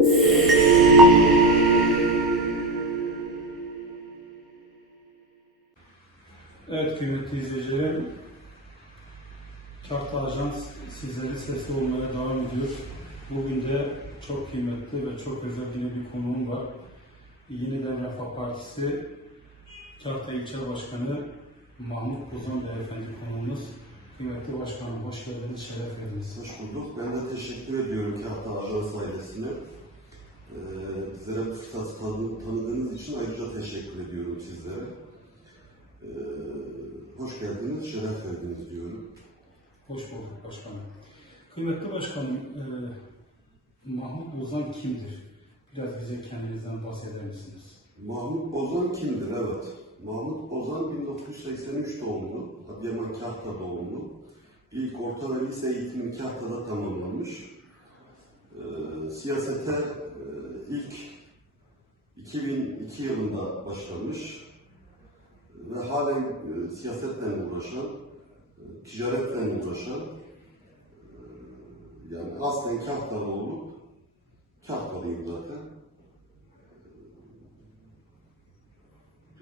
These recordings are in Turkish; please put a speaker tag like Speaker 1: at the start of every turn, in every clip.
Speaker 1: Evet kıymetli izleyicilerim, Kartal Ajans sizlere sesli olmaya devam ediyor. Bugün de çok kıymetli ve çok özel yine bir konuğum var. Yeniden Refah Partisi Kartal İlçe Başkanı Mahmut Bozan Beyefendi konuğumuz. Kıymetli başkanım, hoş geldiniz, şeref verdiniz.
Speaker 2: Hoş bulduk. Ben de teşekkür ediyorum Kahta Ajans ailesine. Ee, bizlere tanı- tanıdığınız için ayrıca teşekkür ediyorum sizlere. Ee, hoş geldiniz, şeref verdiniz diyorum.
Speaker 1: Hoş bulduk başkanım. Kıymetli başkanım, e, Mahmut Bozan kimdir? Biraz bize kendinizden bahseder misiniz?
Speaker 2: Mahmut Bozan kimdir? Evet. Mahmut Bozan 1983 doğumlu. Adıyaman Kahta doğumlu. İlk orta ve lise eğitimini Kahta'da tamamlamış. Ee, siyasete e, ilk 2002 yılında başlamış ve halen e, siyasetle uğraşan, e, ticaretle uğraşan, e, yani aslen Kahtalı olup, Kahtalıyım zaten.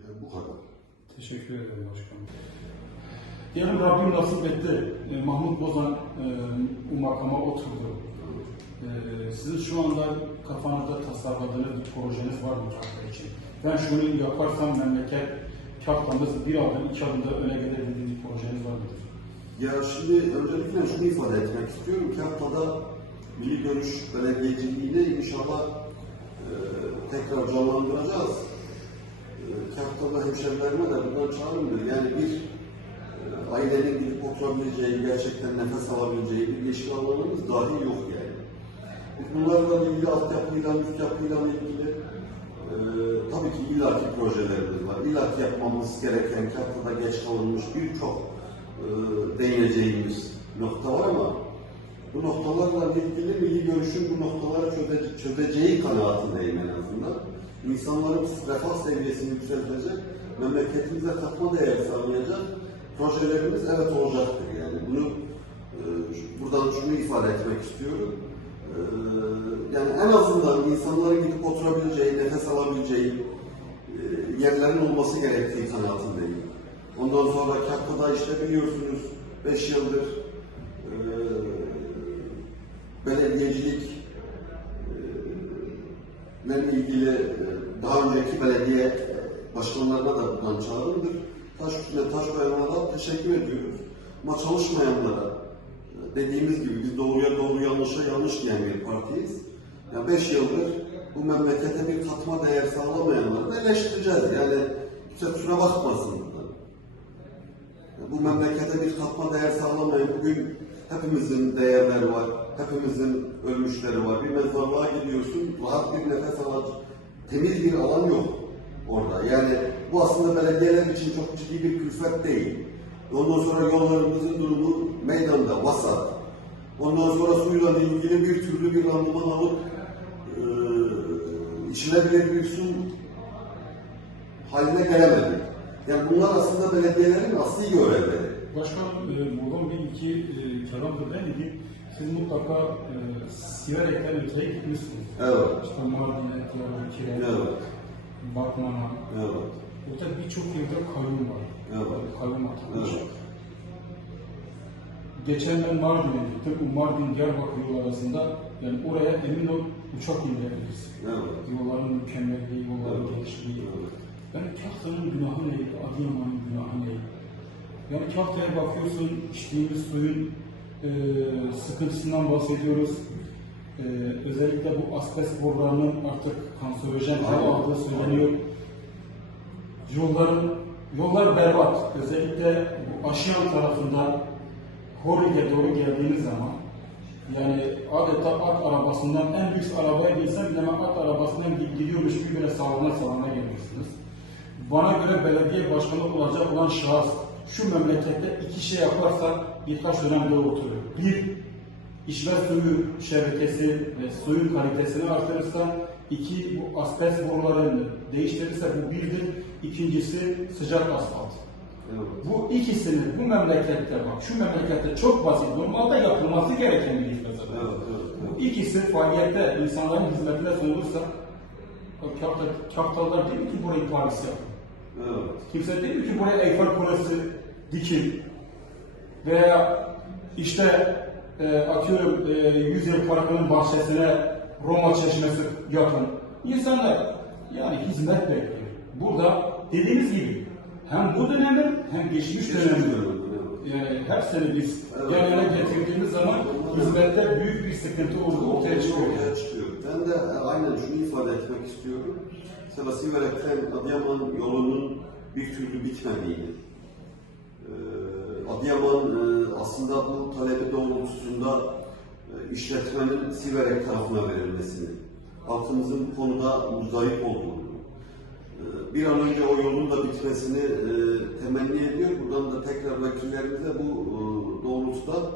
Speaker 2: Yani bu kadar.
Speaker 1: Teşekkür ederim başkanım. Diyelim Rabbim nasip etti. E, Mahmut Bozan e, bu makama oturdu. E, sizin şu anda kafanızda tasarladığınız bir projeniz var mı Kahta için? Ben şunu yaparsam memleket Kahta'mız bir adım, iki adımda öne gelir dediğiniz bir projeniz var mıdır?
Speaker 2: Ya şimdi öncelikle şunu ifade etmek istiyorum ki haftada Milli Görüş Belediyeciliğini inşallah e, tekrar canlandıracağız. E, Kahtada hemşerilerime de buradan çağrımdır. Yani bir e, ailenin gidip oturabileceği, gerçekten nefes alabileceği bir yeşil alanımız dahi yok yani. Bunlarla ilgili altyapıyla, üst yapıyla ilgili e, tabii ki illaki projelerimiz var. İllaki yapmamız gereken, Kahta'da geç kalınmış birçok e, değineceğimiz nokta var ama bu noktalarla ilgili milli görüşün bu noktaları çöze, çözeceği kanaatindeyim en azından. İnsanların refah seviyesini yükseltecek, memleketimize katma değer sağlayacak projelerimiz evet olacaktır yani. Bunu e, buradan şunu ifade etmek istiyorum. E, yani en azından insanların gidip oturabileceği, nefes alabileceği e, yerlerin olması gerektiği kanaatindeyim. Ondan sonra Kakka'da işte biliyorsunuz 5 yıldır e, belediyecilik e, ilgili e, daha önceki belediye başkanlarına da buradan çağrımdır. Taş üstüne taş da teşekkür ediyoruz. Ama çalışmayanlara e, dediğimiz gibi biz doğruya doğru yanlışa yanlış diyen bir partiyiz. Yani 5 yıldır bu memlekete bir katma değer sağlamayanları da eleştireceğiz. Yani kimse kusura bakmasın. Bu memlekete bir katma değer sağlamayan bugün hepimizin değerleri var, hepimizin ölmüşleri var. Bir mezarlığa gidiyorsun, rahat bir nefes alacak, temiz bir alan yok orada. Yani bu aslında belediyeler için çok ciddi bir külfet değil. Ondan sonra yollarımızın durumu meydanda, vasat. Ondan sonra suyla ilgili bir türlü bir randıman alıp içilebilir bir su haline gelemedik. Yani bunlar aslında belediyelerin asli görevleri.
Speaker 1: Başkanım, e, buradan bir iki e, kelamdır demedi. Siz mutlaka e, Siverek'ten öteye gitmişsiniz.
Speaker 2: Evet.
Speaker 1: İşte Mardin'e, Diyarbakır'a,
Speaker 2: Evet.
Speaker 1: Batman'a.
Speaker 2: Evet.
Speaker 1: Burada birçok yerde kayyum var.
Speaker 2: Evet.
Speaker 1: Kayyum atılmış.
Speaker 2: Evet.
Speaker 1: Geçen ben Mardin'e gittim. Bu Mardin Diyarbakır yolu arasında yani oraya emin ol uçak indirebiliriz.
Speaker 2: Evet.
Speaker 1: Yolların mükemmelliği, yolların
Speaker 2: Evet.
Speaker 1: genişliği.
Speaker 2: Evet.
Speaker 1: Yani Kahta'nın günahı neydi? Adıyaman'ın günahı neydi? Yani Kahta'ya bakıyorsun, içtiğimiz suyun e, sıkıntısından bahsediyoruz. E, özellikle bu asbest borularının artık kanserojen
Speaker 2: Aynen.
Speaker 1: aldığı söyleniyor. Yolların, yollar berbat. Özellikle bu Aşiyan tarafında Hori'ye doğru geldiğiniz zaman yani adeta at arabasından en lüks arabaya binsen bile at arabasından gi- gidiyormuş gibi böyle sağlana sağlana geliyorsunuz. Bana göre belediye başkanı olacak olan şahıs şu memlekette iki şey yaparsa birkaç dönem doğru oturuyor. Bir, içme suyu şebekesi ve suyun kalitesini artırırsa, iki, bu asbest borularını değiştirirse bu birdir. İkincisi sıcak asfalt. Bu ikisini bu memlekette bak şu memlekette çok basit normalde yapılması gereken bir hizmet. Bu ikisi faaliyette insanların hizmetine sunulursa o kafta- kaftalar değil ki burayı Paris yapın.
Speaker 2: Evet.
Speaker 1: Kimse değil ki buraya Eyfel Kulesi dikin veya işte e, atıyorum e, 100 yıl Parkı'nın bahçesine Roma çeşmesi yapın. İnsanlar yani hizmet bekliyor. Burada dediğimiz gibi hem bu dönemde hem geçmiş dönemde yani her sene biz yan yana getirdiğimiz zaman hizmette büyük bir sıkıntı olduğu ortaya çıkıyor.
Speaker 2: Ortaya çıkıyor. Ben de aynen şunu ifade etmek istiyorum. Mesela Siverek'ten Adıyaman yolunun bir türlü bitmediğini, e, Adıyaman e, aslında bu talebi doğrultusunda e, işletmenin Siverek tarafına verilmesini, halkımızın bu konuda muzdarip olduğunu, bir an önce o yolun da bitmesini e, temenni ediyor. Buradan da tekrar vekillerimize bu e, doğrultuda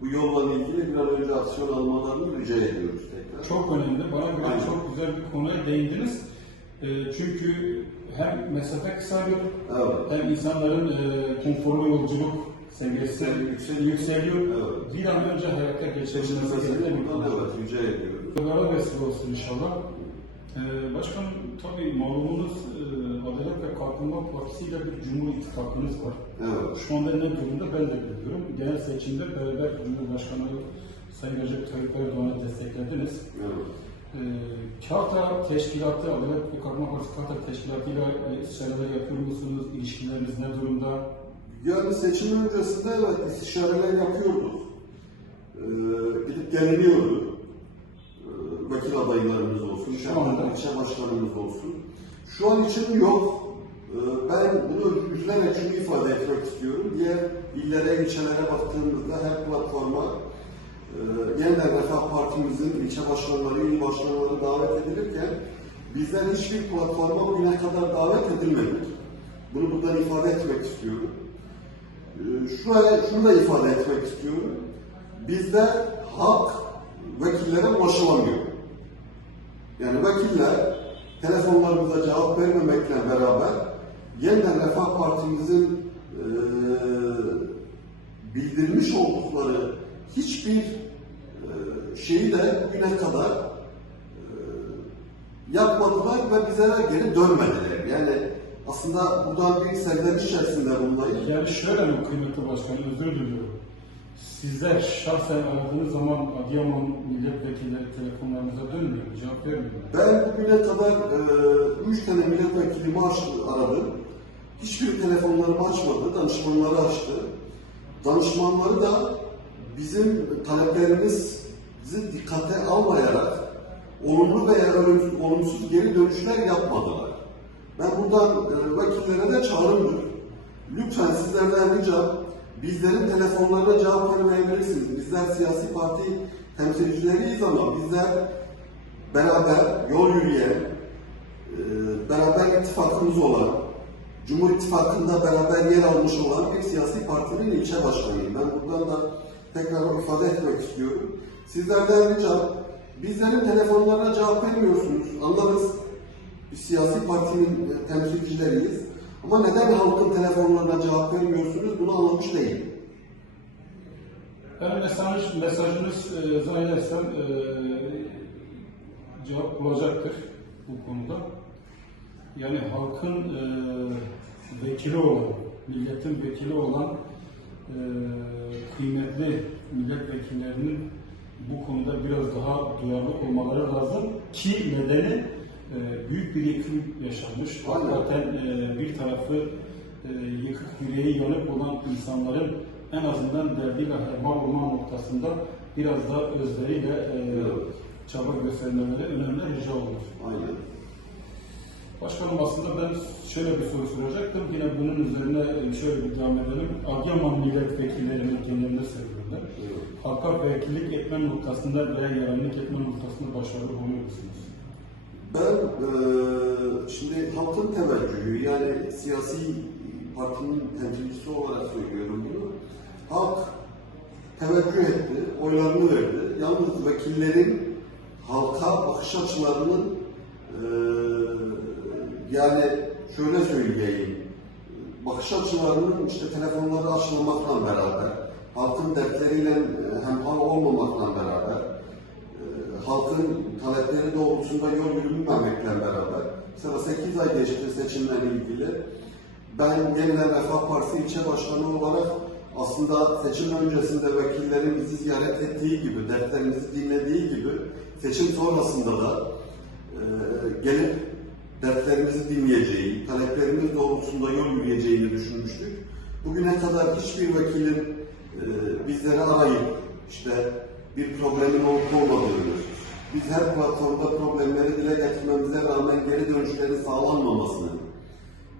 Speaker 2: bu yolla ilgili bir an önce aksiyon almalarını rica ediyoruz tekrar.
Speaker 1: Çok önemli. Bana göre
Speaker 2: Aynen.
Speaker 1: çok güzel bir konuya değindiniz. E, çünkü hem mesafe kısalıyor,
Speaker 2: Evet.
Speaker 1: hem insanların e, konforlu yolculuk seviyesi
Speaker 2: Yükseliyor.
Speaker 1: yükseliyor.
Speaker 2: Evet.
Speaker 1: Bir an önce hayata geçirilmesi bir
Speaker 2: buradan evet rica ediyoruz.
Speaker 1: Yollara vesile olsun inşallah. Ee, başkanım tabii malumunuz e, Adalet ve Kalkınma Partisi ile bir Cumhur İttifakınız var.
Speaker 2: Evet.
Speaker 1: Şu anda ne durumda ben de biliyorum. Genel seçimde beraber Cumhurbaşkanı Sayın Recep Tayyip Erdoğan'ı desteklediniz.
Speaker 2: Evet.
Speaker 1: Ee, Karta Teşkilatı, Adalet ve Kalkınma Partisi Karta Teşkilatı ile e, istişareler yapıyor musunuz? İlişkileriniz ne durumda?
Speaker 2: Yani seçim öncesinde evet istişareler yapıyorduk. Ee, gidip geliniyordu. Ee, vekil adaylarımız
Speaker 1: anda.
Speaker 2: ilçe başkanımız olsun. Şu an için yok. Ee, ben bunu üzülerek şunu ifade etmek istiyorum. Diğer illere, ilçelere baktığımızda her platforma e, yeniden Refah Partimizin ilçe başkanları, il başkanları davet edilirken bizler hiçbir platforma bugüne kadar davet edilmedik. Bunu buradan ifade etmek istiyorum. Ee, Şuraya şunu da ifade etmek istiyorum. Bizde halk vekillere ulaşılamıyor. Yani vekiller telefonlarımıza cevap vermemekle beraber yeniden Refah Partimizin e, bildirmiş oldukları hiçbir e, şeyi de bugüne kadar e, yapmadılar ve bize geri dönmediler. Yani aslında buradan bir serzeniş içerisinde bulunmayız.
Speaker 1: Yani şöyle mi kıymetli başkanım özür diliyorum. Sizler şahsen aradığınız zaman Adıyaman milletvekilleri telefonlarınıza dönmüyor, mu? cevap vermiyor. mu?
Speaker 2: Ben bugüne kadar e, üç tane milletvekilimi aradım. Hiçbir telefonlarımı açmadı, danışmanları açtı. Danışmanları da bizim taleplerimizi dikkate almayarak olumlu veya olumsuz geri dönüşler yapmadılar. Ben buradan e, vekillere de çağrımdır. Lütfen sizlerden ricam bizlerin telefonlarına cevap vermeyebilirsiniz. Bizler siyasi parti temsilcileriyiz ama bizler beraber yol yürüyen, e, beraber ittifakımız olan, Cumhur İttifakı'nda beraber yer almış olan bir siyasi partinin ilçe başkanıyım. Ben buradan da tekrar ifade etmek istiyorum. Sizlerden ricam, bizlerin telefonlarına cevap vermiyorsunuz. Anlarız. Biz siyasi partinin temsilcileriyiz. Ama neden halkın telefonlarına cevap vermiyorsunuz bunu anlamış değilim.
Speaker 1: Ben mesaj, mesajınız e, zannedersem e, cevap bulacaktır bu konuda. Yani halkın e, vekili olan, milletin vekili olan e, kıymetli milletvekillerinin bu konuda biraz daha duyarlı olmaları lazım ki nedeni e, büyük bir yıkım yaşanmış.
Speaker 2: Aynen.
Speaker 1: Hakikaten e, bir tarafı e, yıkık yüreği yanık olan insanların en azından derdiyle herman olma noktasında biraz daha özveriyle e,
Speaker 2: Evet.
Speaker 1: çaba göstermeleri önemli rica olur.
Speaker 2: Aynen.
Speaker 1: Başkanım aslında ben şöyle bir soru soracaktım. Yine bunun üzerine e, şöyle bir devam edelim. Adıyaman milletvekillerinin genelinde söylüyorum ben.
Speaker 2: Evet.
Speaker 1: Halka vekillik etme noktasında veya yarenlik etme noktasında başarılı oluyor musunuz?
Speaker 2: Ben eee, şimdi halkın teveccühü yani siyasi partinin temsilcisi olarak söylüyorum bunu. Halk teveccüh etti, oylarını verdi. Yalnız vekillerin halka bakış açılarının eee, yani şöyle söyleyeyim, bakış açılarının işte telefonları açılmakla beraber, halkın dertleriyle e, hemhal olmamakla beraber, e, halkın talepleri doğrultusunda yol yürümemekle beraber, mesela 8 ay geçti seçimlerle ilgili. Ben yeniden Refah Partisi ilçe başkanı olarak aslında seçim öncesinde vekillerin bizi ziyaret ettiği gibi, dertlerimizi dinlediği gibi seçim sonrasında da e, gelip dertlerimizi dinleyeceği, taleplerimiz doğrultusunda yol yürüyeceğini düşünmüştük. Bugüne kadar hiçbir vekilin e, bizleri arayıp işte bir problemin olup olmadığını, biz her platformda problemleri dile getirmemize rağmen geri dönüşlerin sağlanmamasını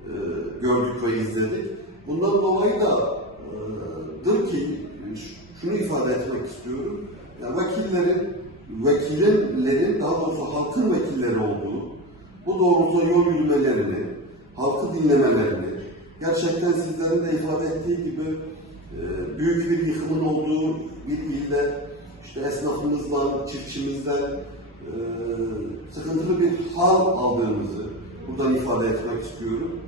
Speaker 2: e, gördük ve izledik. Bundan dolayı da e, dır ki şunu ifade etmek istiyorum. Ya vekillerin, vekillerin daha doğrusu halkın vekilleri olduğu, bu doğrultuda yol yürümelerini, halkı dinlemelerini, gerçekten sizlerin de ifade ettiği gibi e, büyük bir yıkımın olduğu bir ilde işte esnafımızla, çiftçimizle e, sıkıntılı bir hal aldığımızı buradan ifade etmek istiyorum.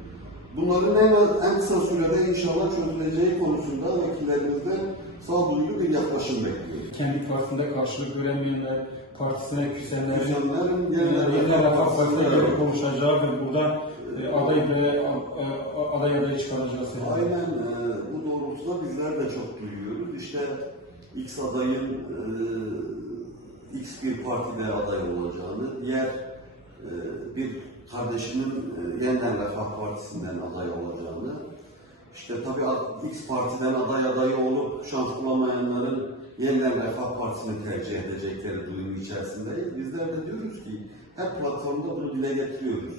Speaker 2: Bunların en, en kısa sürede inşallah çözüleceği konusunda vekillerimizden sağduyulu bir yaklaşım bekliyoruz.
Speaker 1: Kendi partisinde karşılık göremeyenler, partisine küsenlerin, yeniden
Speaker 2: Refah
Speaker 1: Partisi'ne konuşacağı ve buradan e, aday ve aday adayı çıkaracağı söyleniyor.
Speaker 2: Aynen e, bu doğrultuda bizler de çok duyuyoruz. İşte X adayın e, X bir partide aday olacağını, diğer e, bir kardeşinin e, yeniden Refah Partisi'nden aday olacağını, işte tabii X partiden aday adayı olup şans bulamayanların yeniden Refah Partisi'ni tercih edecekleri duyum içerisindeyiz. Bizler de diyoruz ki her platformda bunu dile getiriyoruz.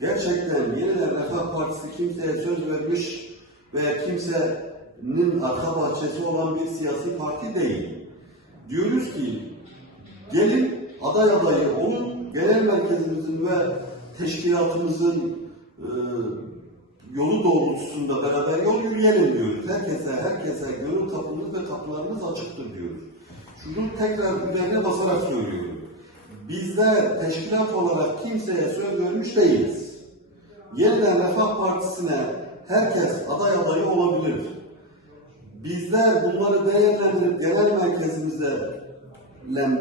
Speaker 2: Gerçekten yeniden Refah Partisi kimseye söz vermiş veya kimsenin arka bahçesi olan bir siyasi parti değil. Diyoruz ki gelin aday adayı olun, genel merkezimizin ve teşkilatımızın e, yolu doğrultusunda beraber yol yürüyelim diyoruz. Herkese, herkese gönül kapımız ve kapılarımız açıktır diyoruz. Şunu tekrar üzerine basarak söylüyorum. Bizler teşkilat olarak kimseye söz vermiş değiliz. Yeniden Refah Partisi'ne herkes aday adayı olabilir. Bizler bunları değerlendirip genel merkezimizle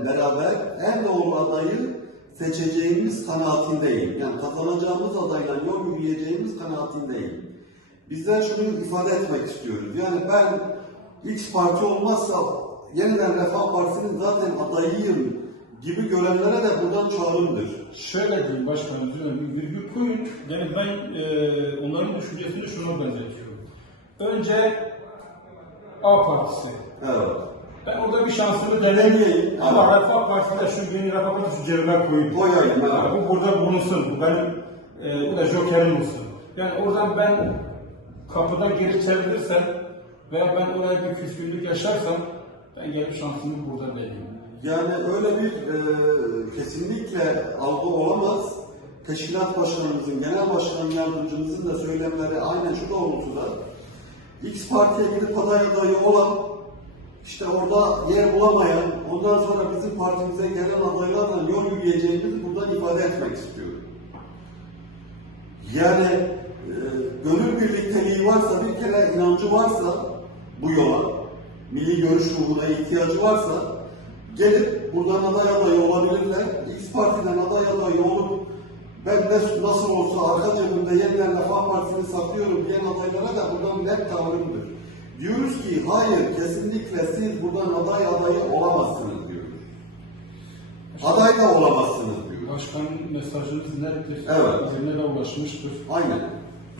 Speaker 2: beraber en doğru adayı seçeceğimiz kanaatindeyim. Yani kazanacağımız adayla yol yürüyeceğimiz kanaatindeyim. Bizler şunu ifade etmek istiyoruz. Yani ben X parti olmazsa yeniden Refah Partisi'nin zaten adayıyım gibi görenlere de buradan çağrımdır.
Speaker 1: Şöyle diyeyim başkanım, bir virgül koyun. Yani ben e, onların düşüncesini şuna benzetiyorum. Önce A partisi.
Speaker 2: Evet.
Speaker 1: Ben orada bir şansımı deneyeyim. Ama Refah Partisi de şu yeni Refah Partisi cebime koyayım.
Speaker 2: Koyayım, evet.
Speaker 1: Bu burada bulunsun. Bu benim, e, bu da jokerim olsun. Yani oradan ben kapıda geri çevirirsem veya ben oraya bir küskünlük yaşarsam ben gelip şansımı burada deneyeyim.
Speaker 2: Yani öyle bir e, kesinlikle algı olamaz. Teşkilat başkanımızın, genel başkan yardımcımızın da söylemleri aynen şu doğrultuda. X partiye gidip aday adayı olan, işte orada yer bulamayan, ondan sonra bizim partimize gelen adaylarla yol yürüyeceğimizi buradan ifade etmek istiyorum. Yani e, gönül birlikteliği varsa, bir kere inancı varsa bu yola, milli görüş ruhuna ihtiyacı varsa gelip buradan aday adayı olabilirler. X partiden aday adayı olup ben de nasıl olsa arka cebimde yeniden Refah Partisi'ni saklıyorum diyen adaylara da buradan net tavrımdır. Diyoruz ki hayır kesinlikle siz buradan aday adayı olamazsınız diyoruz. Aday da olamazsınız diyoruz.
Speaker 1: Başkanın mesajınız nettir.
Speaker 2: Evet.
Speaker 1: Bizimle de ulaşmıştır.
Speaker 2: Aynen.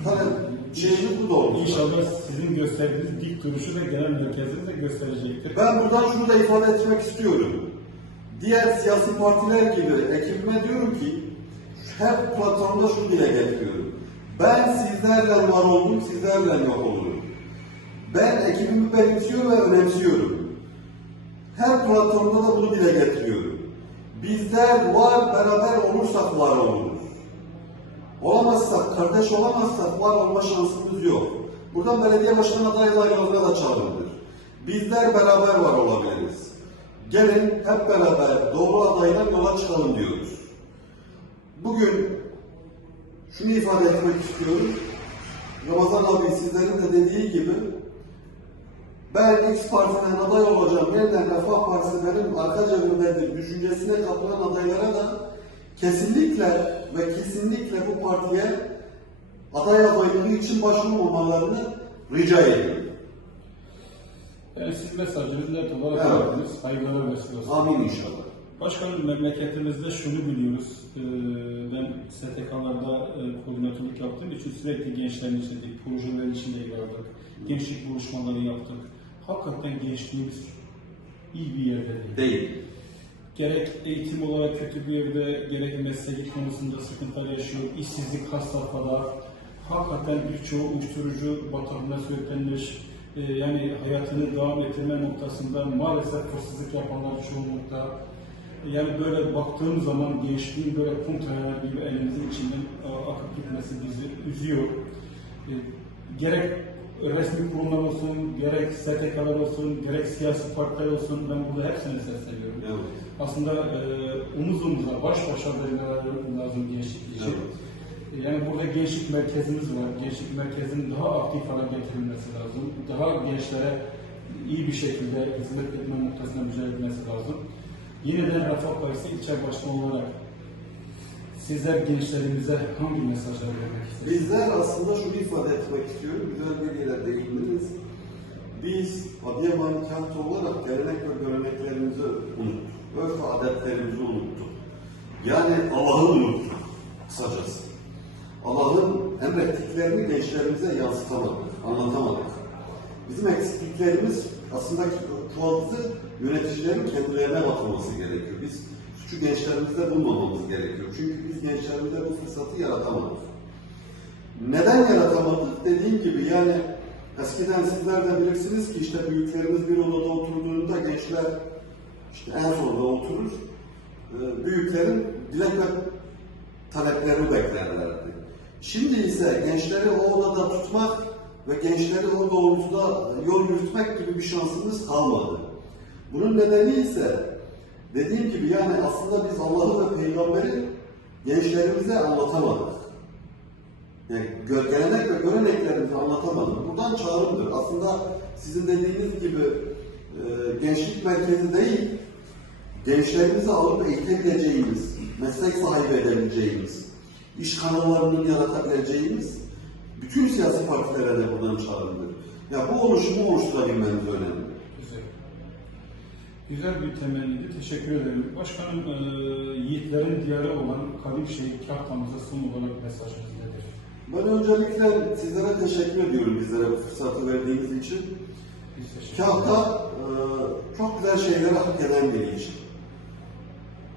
Speaker 2: Tabii şeyimiz bu doğru.
Speaker 1: İnşallah sizin gösterdiğiniz dik duruşu da genel merkeziniz de gösterecektir.
Speaker 2: Ben buradan şunu da ifade etmek istiyorum. Diğer siyasi partiler gibi ekibime diyorum ki her platformda şunu dile getiriyorum. Ben sizlerle var oldum, sizlerle yok olurum. Ben ekibimi benimsiyor ve önemsiyorum. Her platformda da bunu dile getiriyorum. Bizler var, beraber olursak var oluruz. Olamazsak, kardeş olamazsak var olma şansımız yok. Buradan belediye başkan adaylarına da çağrımdır. Bizler beraber var olabiliriz. Gelin hep beraber doğru adayla yola çıkalım diyoruz. Bugün şunu ifade etmek istiyorum. Ramazan abi sizlerin de dediği gibi ben X partiden aday olacağım, yeniden Refah Partisi benim arka cebimdedir düşüncesine kapılan adaylara da kesinlikle ve kesinlikle bu partiye aday adaylığı için başvurmamalarını rica ediyorum.
Speaker 1: Yani siz mesajınızı net olarak
Speaker 2: Evet.
Speaker 1: verdiniz. Saygılara vesile olsun.
Speaker 2: Amin inşallah.
Speaker 3: Başkanım memleketimizde şunu biliyoruz. Ee, Ben STK'larda e, koordinatörlük yaptığım için sürekli gençlerin içindeydik, projelerin içinde yer aldık. Gençlik buluşmaları yaptık. Hakikaten gençliğimiz iyi bir yerde değil.
Speaker 2: Değil.
Speaker 3: Gerek eğitim olarak kötü bir yerde, gerek mesleki konusunda sıkıntılar yaşıyor. İşsizlik safhada. Hakikaten birçoğu uyuşturucu batağına sürüklenmiş. Ee, yani hayatını devam ettirme noktasında maalesef hırsızlık yapanlar çoğunlukta. Yani böyle baktığım zaman gençliğin böyle kum tayağı gibi elimizin içinden akıp gitmesi bizi üzüyor. Ee, gerek resmi kurumlar olsun, gerek STK'lar olsun, gerek siyasi partiler olsun ben burada hepsine sesleniyorum.
Speaker 2: Evet.
Speaker 1: Aslında e, omuz omuza, baş başa verilmeleri lazım gençlik için.
Speaker 2: Evet.
Speaker 1: Yani burada gençlik merkezimiz var. Gençlik merkezinin daha aktif hale getirilmesi lazım. Daha gençlere iyi bir şekilde hizmet etme noktasına mücadele etmesi lazım. Yeniden Refah Partisi ilçe başkanı olarak sizler gençlerimize hangi mesajlar vermek istersiniz?
Speaker 2: Bizler aslında şunu ifade etmek istiyorum, güzel yere değindiniz. Biz Adıyaman kenti olarak gelenek ve göreneklerimizi unuttuk. Örf adetlerimizi unuttuk. Yani Allah'ı unuttuk kısacası. Allah'ın emrettiklerini gençlerimize yansıtamadık, anlatamadık. Bizim eksikliklerimiz aslında çuvaldızı yöneticilerin kendilerine batırması gerekiyor. Biz suçu gençlerimizde bulmamamız gerekiyor. Çünkü biz gençlerimizde bu fırsatı yaratamadık. Neden yaratamadık? Dediğim gibi yani eskiden sizler de bilirsiniz ki işte büyüklerimiz bir odada oturduğunda gençler işte en sonunda oturur. Ee, Büyüklerin dilek ve taleplerini beklerlerdi. Şimdi ise gençleri o odada tutmak ve gençleri o doğrultuda yol yürütmek gibi bir şansımız kalmadı. Bunun nedeni ise dediğim gibi yani aslında biz Allah'ı ve Peygamberi gençlerimize anlatamadık. Yani gelenek ve göreneklerimizi anlatamadık. Buradan çağrımdır. Aslında sizin dediğiniz gibi e, gençlik merkezi değil, gençlerimizi alıp eğitebileceğimiz, meslek sahibi edebileceğimiz, iş kanallarının yaratabileceğimiz bütün siyasi partilere de buradan çağrımdır. Ya bu oluşumu oluşturabilmemiz önemli.
Speaker 1: Güzel. Bir temenniydi. Teşekkür ederim. Başkanım, e, yiğitlerin diyarı olan kadim şehir Kahtamıza son olarak mesajınız nedir?
Speaker 2: Ben öncelikle sizlere teşekkür ediyorum bizlere bu fırsatı verdiğiniz için. Kahta e, çok güzel şeyleri hak eden bir ilçe.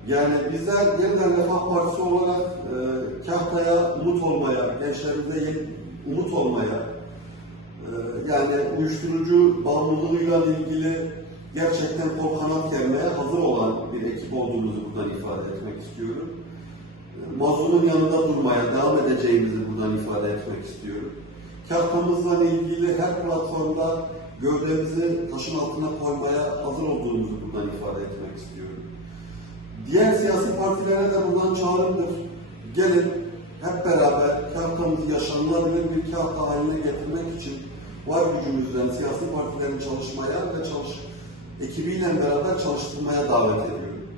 Speaker 2: Yani bizler yeniden Refah Partisi olarak e, Kahta'ya umut olmaya, gençlerimize umut olmaya, e, yani uyuşturucu bağımlılığıyla ilgili gerçekten kol kanat germeye hazır olan bir ekip olduğumuzu buradan ifade etmek istiyorum. Mazlumun yanında durmaya devam edeceğimizi buradan ifade etmek istiyorum. Kahtamızla ilgili her platformda gövdemizi taşın altına koymaya hazır olduğumuzu buradan ifade etmek istiyorum. Diğer siyasi partilere de buradan çağrımdır. Gelin hep beraber kahtamızı yaşanılabilir bir kahta haline getirmek için var gücümüzden siyasi partilerin çalışmaya ve çalış ekibiyle beraber çalıştırmaya davet ediyorum.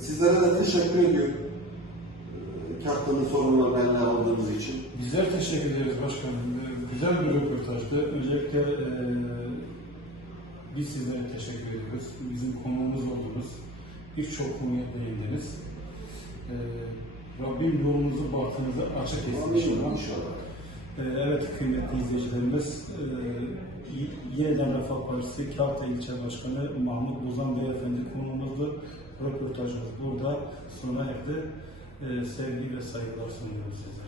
Speaker 2: Sizlere de teşekkür ediyorum. Kahtanın sorunları benimle aldığınız için.
Speaker 1: Bizler teşekkür ederiz başkanım. Ee, Güzel bir röportajdı. Öncelikle e, biz sizlere teşekkür ediyoruz. Bizim konuğumuz oldunuz. Birçok konuya değindiniz. E, Rabbim yolunuzu, bahtınızı açık etsin inşallah.
Speaker 2: İnşallah.
Speaker 3: Ee, Evet kıymetli izleyicilerimiz, e, yeniden Refah Partisi Kahta İlçe Başkanı Mahmut Bozan Beyefendi konuğumuzdu. Röportajımız burada sona erdi. Ee, Sevgi ve saygılar sunuyorum sizlere.